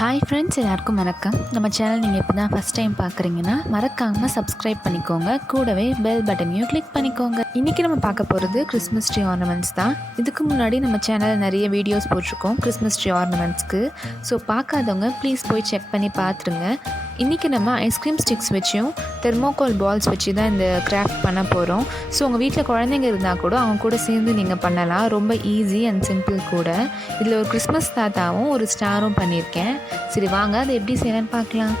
Hi friends, எல்லாருக்கும் வணக்கம். நம்ம சேனல் நீங்கள் இப்போ தான் ஃபஸ்ட் டைம் பார்க்குறீங்கன்னா மறக்காமல் சப்ஸ்கிரைப் பண்ணிக்கோங்க. கூடவே பெல் பட்டனையும் கிளிக் பண்ணிக்கோங்க. இன்றைக்கி நம்ம பார்க்க போகிறது கிறிஸ்மஸ் ட்ரீ ஆர்னமெண்ட்ஸ் தான். இதுக்கு முன்னாடி நம்ம சேனலில் நிறைய வீடியோஸ் போட்டிருக்கோம் கிறிஸ்மஸ் ட்ரீ ஆர்னமெண்ட்ஸ்க்கு. ஸோ பார்க்காதவங்க ப்ளீஸ் போய் செக் பண்ணி பார்த்துருங்க. இன்றைக்கி நம்ம ஐஸ்கிரீம் ஸ்டிக்ஸ் வச்சும் தெர்மோகால் பால்ஸ் வச்சு தான் இந்த கிராஃப்ட் பண்ண போகிறோம். ஸோ உங்கள் வீட்டில் குழந்தைங்க இருந்தால் கூட அவங்க கூட சேர்ந்து நீங்கள் பண்ணலாம். ரொம்ப ஈஸி அண்ட் சிம்பிள் கூட. இதில் ஒரு கிறிஸ்மஸ் தாத்தாவும் ஒரு ஸ்டாரும் பண்ணியிருக்கேன். சரி வாங்க அதை எப்படி செய்யலான்னு பார்க்கலாம்.